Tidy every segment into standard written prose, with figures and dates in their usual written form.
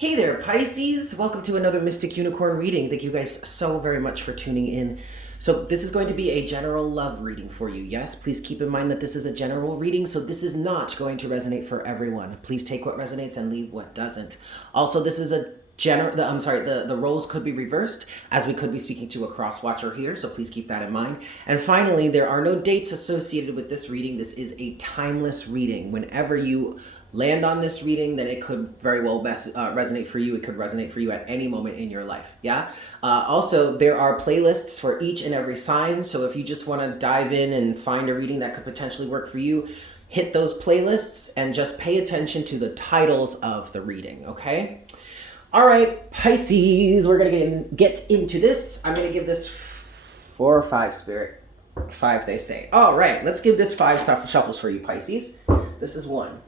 Hey there, Pisces! Welcome to another Mystic Unicorn reading. Thank you guys so very much for tuning in. So this is going to be a general love reading for you. Yes, please keep in mind that this is a general reading, so this is not going to resonate for everyone. Please take what resonates and leave what doesn't. Also, this is a the roles could be reversed, as we could be speaking to a cross watcher here, so please keep that in mind. And finally, there are no dates associated with this reading. This is a timeless reading. Whenever you land on this reading, then it could very well resonate for you. It could resonate for you at any moment in your life. Yeah. Also, there are playlists for each and every sign. So if you just want to dive in and find a reading that could potentially work for you, hit those playlists and just pay attention to the titles of the reading. Okay. All right, Pisces, we're going to get into this. I'm going to give this 4 or 5, Spirit. 5, they say. All right, let's give this 5 shuffles for you, Pisces. This is 1.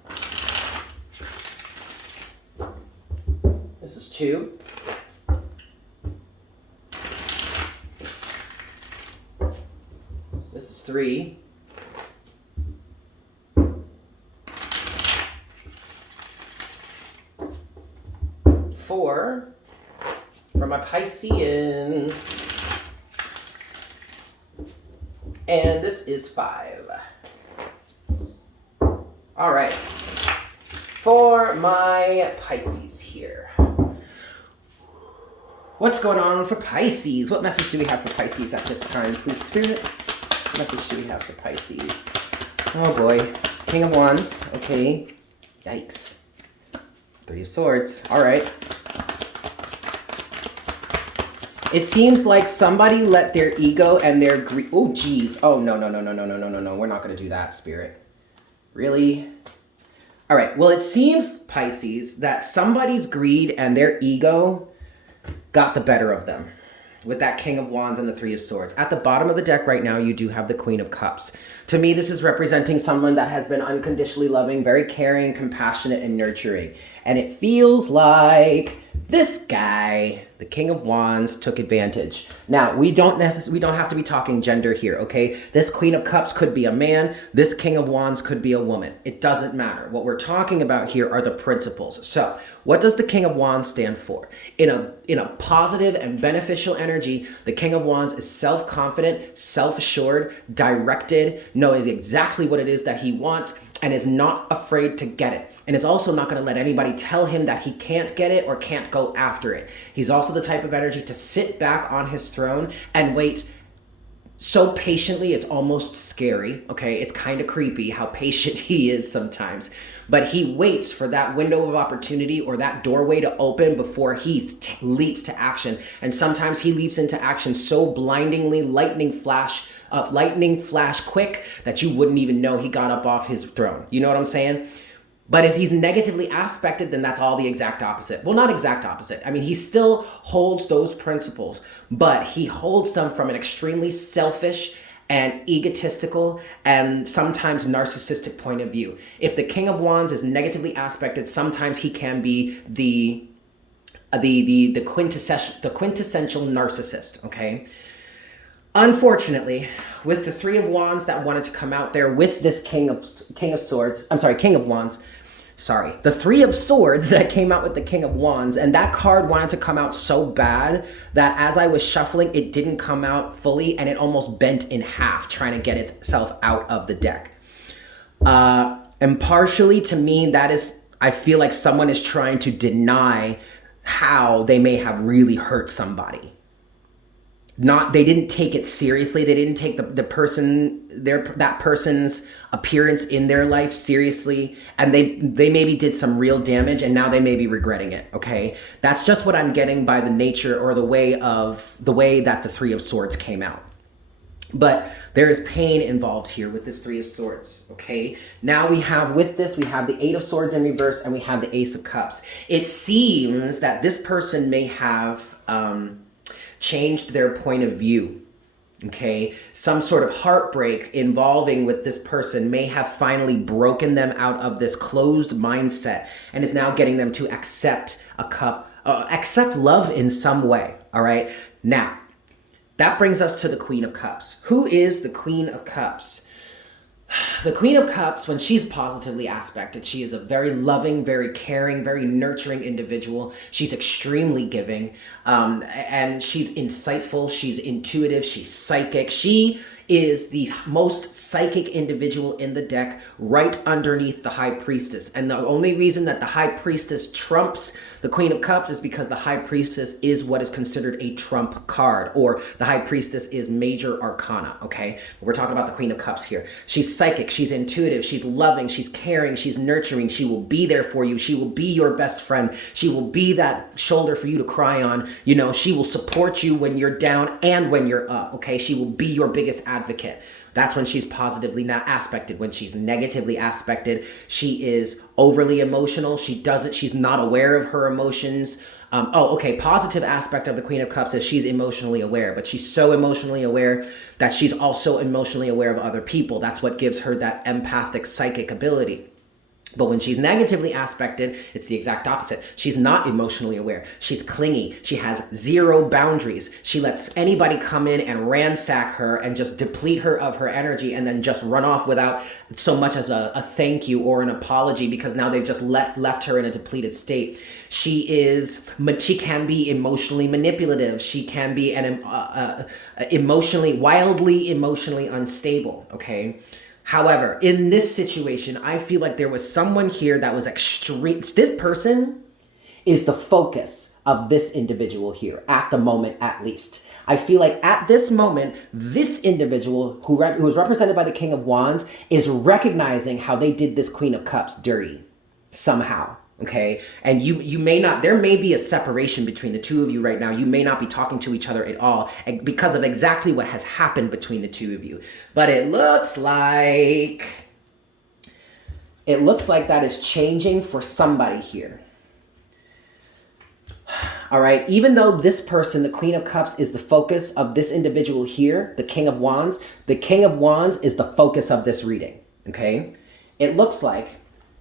This is 2. This is 3. 4 for my Pisceans. And this is 5. All right. For my Pisces here. What's going on for Pisces? What message do we have for Pisces at this time, please, Spirit? What message do we have for Pisces? Oh boy. King of Wands. Okay. Yikes. 3 of Swords. All right. It seems like somebody let their ego and their greed... Oh, geez. Oh, no. We're not going to do that, Spirit. Really? All right. Well, it seems, Pisces, that somebody's greed and their ego got the better of them with that King of Wands and the 3 of Swords. At the bottom of the deck right now, you do have the Queen of Cups. To me, this is representing someone that has been unconditionally loving, very caring, compassionate, and nurturing. And it feels like this guy, the King of Wands, took advantage. Now, we don't have to be talking gender here, okay? This Queen of Cups could be a man. This King of Wands could be a woman. It doesn't matter. What we're talking about here are the principles. So, what does the King of Wands stand for? In a positive and beneficial energy, the King of Wands is self-confident, self-assured, directed, knows exactly what it is that he wants, and is not afraid to get it. And is also not going to let anybody tell him that he can't get it or can't go after it. He's also the type of energy to sit back on his throne and wait so patiently, it's almost scary, okay? It's kind of creepy how patient he is sometimes. But he waits for that window of opportunity or that doorway to open before he leaps to action. And sometimes he leaps into action so blindingly, lightning flash quick that you wouldn't even know he got up off his throne. You know what I'm saying? But if he's negatively aspected, then that's all the exact opposite. Well, not exact opposite. I mean, he still holds those principles, but he holds them from an extremely selfish and egotistical and sometimes narcissistic point of view. If the King of Wands is negatively aspected, sometimes he can be the quintessential narcissist, okay? Unfortunately, with the 3 of Wands that wanted to come out there with this King of Wands, the 3 of Swords that came out with the King of Wands, and that card wanted to come out so bad that as I was shuffling, it didn't come out fully and it almost bent in half trying to get itself out of the deck. And partially to me, that is, I feel like someone is trying to deny how they may have really hurt somebody. They didn't take it seriously. They didn't take that person's appearance in their life seriously, and they maybe did some real damage, and now they may be regretting it. Okay, that's just what I'm getting by the nature or the way that the 3 of Swords came out. But there is pain involved here with this 3 of Swords, okay? Now we have the 8 of Swords in reverse, and we have the Ace of Cups. It seems that this person may have changed their point of view, okay? Some sort of heartbreak involving with this person may have finally broken them out of this closed mindset and is now getting them to accept accept love in some way, all right? Now, that brings us to the Queen of Cups. Who is the Queen of Cups? The Queen of Cups, when she's positively aspected, she is a very loving, very caring, very nurturing individual. She's extremely giving, and she's insightful. She's intuitive. She's psychic. She is the most psychic individual in the deck, right underneath the High Priestess. And the only reason that the High Priestess trumps the Queen of Cups is because the High Priestess is what is considered a trump card, or the High Priestess is major arcana, okay? We're talking about the Queen of Cups here. She's psychic, she's intuitive, she's loving, she's caring, she's nurturing, she will be there for you, she will be your best friend, she will be that shoulder for you to cry on, you know, she will support you when you're down and when you're up, okay? She will be your biggest advocate. That's when she's positively not aspected. When she's negatively aspected, she is overly emotional. She's not aware of her emotions. Positive aspect of the Queen of Cups is she's emotionally aware, but she's so emotionally aware that she's also emotionally aware of other people. That's what gives her that empathic psychic ability. But when she's negatively aspected, it's the exact opposite. She's not emotionally aware. She's clingy. She has zero boundaries. She lets anybody come in and ransack her and just deplete her of her energy and then just run off without so much as a thank you or an apology, because now they've just left her in a depleted state. She can be emotionally manipulative. She can be wildly emotionally unstable, okay? However, in this situation, I feel like there was someone here that was extreme. This person is the focus of this individual here, at the moment at least. I feel like at this moment, this individual who is represented by the King of Wands is recognizing how they did this Queen of Cups dirty somehow. Okay, and you may not, there may be a separation between the two of you right now. You may not be talking to each other at all because of exactly what has happened between the two of you. But it looks like that is changing for somebody here. All right, even though this person, the Queen of Cups, is the focus of this individual here, the King of Wands is the focus of this reading, okay? It looks like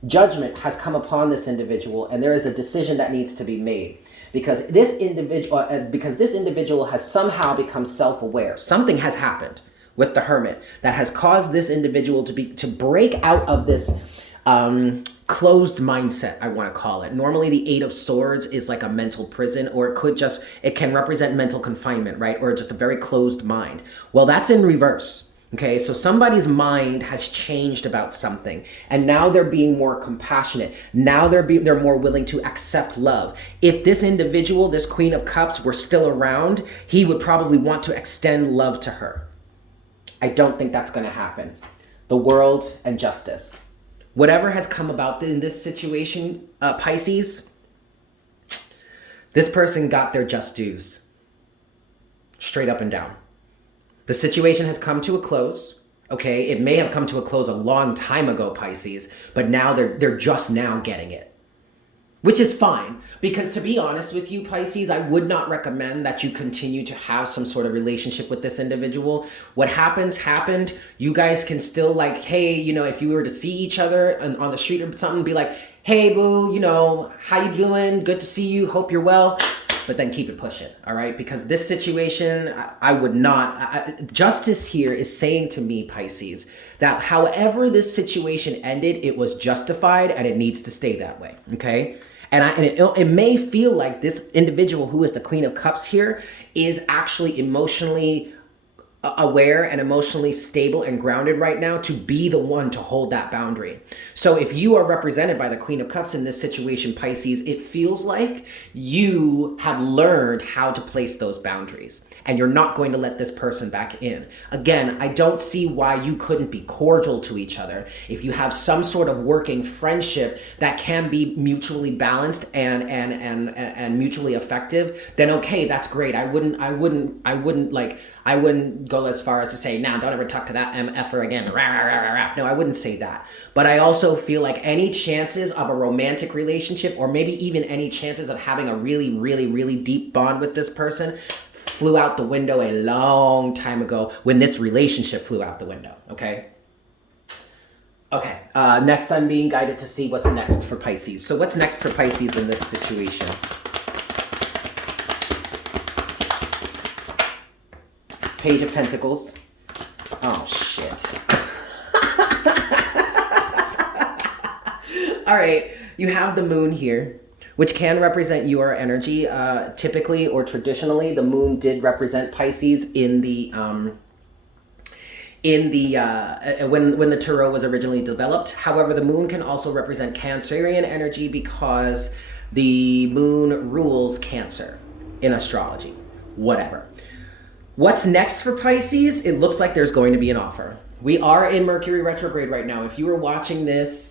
judgment has come upon this individual, and there is a decision that needs to be made because this individual has somehow become self-aware. Something has happened with the Hermit that has caused this individual to break out of this closed mindset, I want to call it. Normally the Eight of Swords is like a mental prison, or it can represent mental confinement, right? Or just a very closed mind. Well, that's in reverse. Okay, so somebody's mind has changed about something, and now they're being more compassionate. Now they're more willing to accept love. If this individual, this Queen of Cups, were still around, he would probably want to extend love to her. I don't think that's going to happen. The World and Justice. Whatever has come about in this situation, Pisces, this person got their just dues. Straight up and down. The situation has come to a close, okay? It may have come to a close a long time ago, Pisces, but now they're just now getting it. Which is fine, because to be honest with you, Pisces, I would not recommend that you continue to have some sort of relationship with this individual. What happened. You guys can still, like, hey, you know, if you were to see each other on the street or something, be like, hey, boo, you know, how you doing? Good to see you. Hope you're well. But then keep it pushing, all right? Because this situation, I would not. Justice here is saying to me, Pisces, that however this situation ended, it was justified and it needs to stay that way, okay? And it may feel like this individual who is the Queen of Cups here is actually emotionally aware and emotionally stable and grounded right now to be the one to hold that boundary. So if you are represented by the Queen of Cups in this situation, Pisces, it feels like you have learned how to place those boundaries and you're not going to let this person back in. Again, I don't see why you couldn't be cordial to each other. If you have some sort of working friendship that can be mutually balanced and mutually effective, then okay, that's great. I wouldn't go as far as to say, nah, don't ever talk to that MFer again. Rah, rah, rah, rah, rah. No, I wouldn't say that. But I also feel like any chances of a romantic relationship, or maybe even any chances of having a really, really, really deep bond with this person, flew out the window a long time ago when this relationship flew out the window, okay? Okay, next I'm being guided to see what's next for Pisces. So what's next for Pisces in this situation? Page of Pentacles. Oh, shit. All right, you have the moon here, which can represent your energy. Typically or traditionally, the moon did represent Pisces in the when the tarot was originally developed. However, the moon can also represent Cancerian energy because the moon rules Cancer in astrology. Whatever. What's next for Pisces? It looks like there's going to be an offer. We are in Mercury retrograde right now. If you were watching this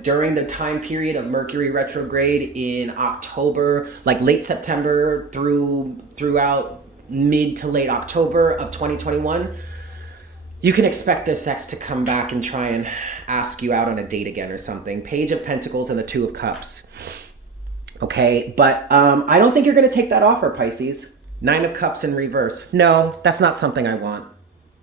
during the time period of Mercury retrograde in October, like late September throughout mid to late October of 2021, you can expect this ex to come back and try and ask you out on a date again or something. Page of Pentacles and the Two of Cups. Okay, but I don't think you're going to take that offer, Pisces. Nine of Cups in reverse. No, that's not something I want.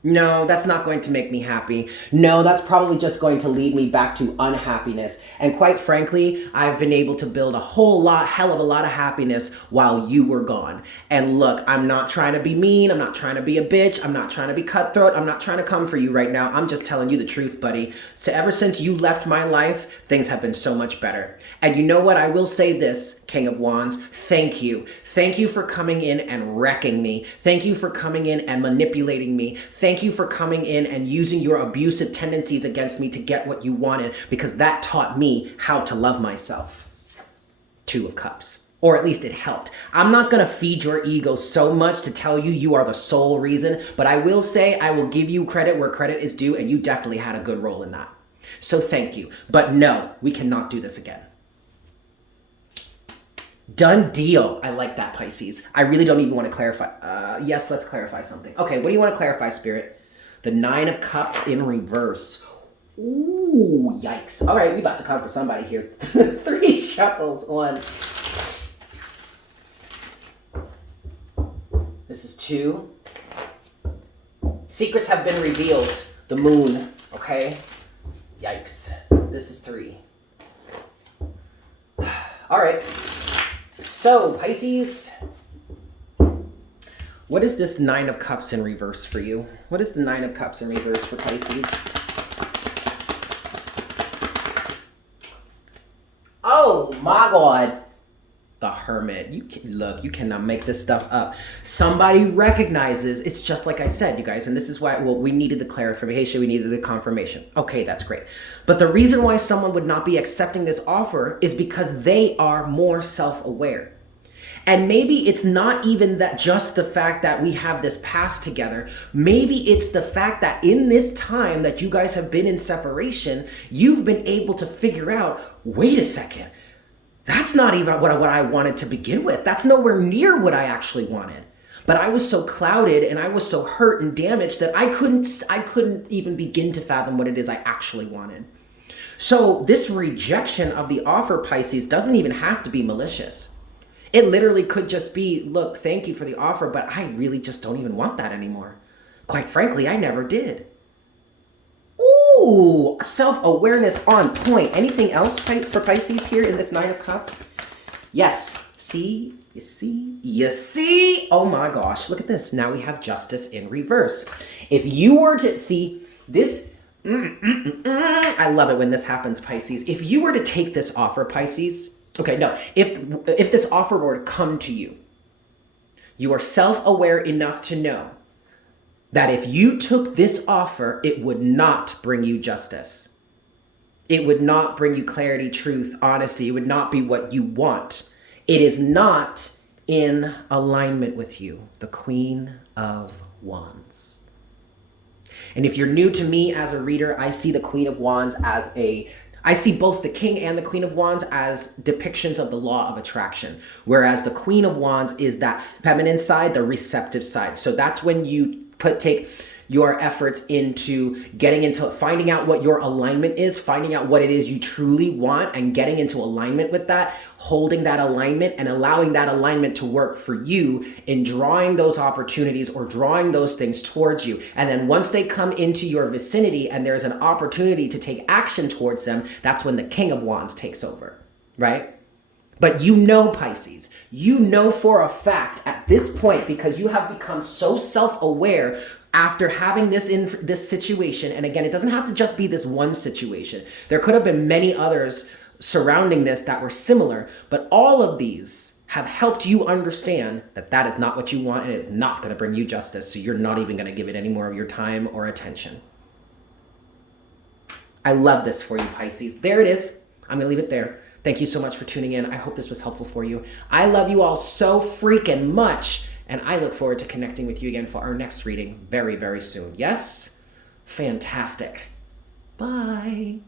No, that's not going to make me happy. No, that's probably just going to lead me back to unhappiness. And quite frankly, I've been able to build a hell of a lot of happiness while you were gone. And look, I'm not trying to be mean. I'm not trying to be a bitch. I'm not trying to be cutthroat. I'm not trying to come for you right now. I'm just telling you the truth, buddy. So ever since you left my life, things have been so much better. And you know what? I will say this, King of Wands, thank you. Thank you for coming in and wrecking me. Thank you for coming in and manipulating me. Thank you for coming in and using your abusive tendencies against me to get what you wanted, because that taught me how to love myself. Two of Cups. Or at least it helped. I'm not going to feed your ego so much to tell you you are the sole reason, but I will say I will give you credit where credit is due, and you definitely had a good role in that. So thank you. But no, we cannot do this again. Done deal. I like that, Pisces. I really don't even want to clarify. Yes, let's clarify something. Okay, what do you want to clarify, Spirit? The Nine of Cups in reverse. Ooh, yikes. All right, we about to come for somebody here. 3 shuffles. 1. This is 2. Secrets have been revealed. The moon, okay? Yikes. This is 3. All right. So, Pisces, what is this Nine of Cups in reverse for you? What is the Nine of Cups in reverse for Pisces? Oh my God. The Hermit. Look, you cannot make this stuff up. Somebody recognizes, it's just like I said, you guys, and this is why, well, we needed the clarification, we needed the confirmation. Okay, that's great. But the reason why someone would not be accepting this offer is because they are more self-aware. And maybe it's not even that just the fact that we have this past together. Maybe it's the fact that in this time that you guys have been in separation, you've been able to figure out, wait a second, that's not even what I wanted to begin with. That's nowhere near what I actually wanted. But I was so clouded and I was so hurt and damaged that I couldn't even begin to fathom what it is I actually wanted. So this rejection of the offer, Pisces, doesn't even have to be malicious. It literally could just be, look, thank you for the offer, but I really just don't even want that anymore. Quite frankly, I never did. Ooh, self-awareness on point. Anything else for Pisces here in this Nine of Cups? Yes. See? You see? You see? Oh my gosh. Look at this. Now we have Justice in reverse. If you were to see this, I love it when this happens, Pisces. If you were to take this offer, Pisces, okay, no. If this offer were to come to you, you are self-aware enough to know that if you took this offer, it would not bring you justice. It would not bring you clarity, truth, honesty. It would not be what you want. It is not in alignment with you, the Queen of Wands. And if you're new to me as a reader, I see the Queen of Wands I see both the King and the Queen of Wands as depictions of the law of attraction, whereas the Queen of Wands is that feminine side, the receptive side. So that's when you take your efforts into finding out what your alignment is, finding out what it is you truly want, and getting into alignment with that, holding that alignment and allowing that alignment to work for you in drawing those opportunities or drawing those things towards you. And then once they come into your vicinity and there's an opportunity to take action towards them, that's when the King of Wands takes over, right? But you know, Pisces, you know for a fact at this point, because you have become so self-aware after having this in this situation, and again, it doesn't have to just be this one situation. There could have been many others surrounding this that were similar, but all of these have helped you understand that that is not what you want and it's not going to bring you justice, so you're not even going to give it any more of your time or attention. I love this for you, Pisces. There it is. I'm going to leave it there. Thank you so much for tuning in. I hope this was helpful for you. I love you all so freaking much, and I look forward to connecting with you again for our next reading very, very soon. Yes? Fantastic. Bye.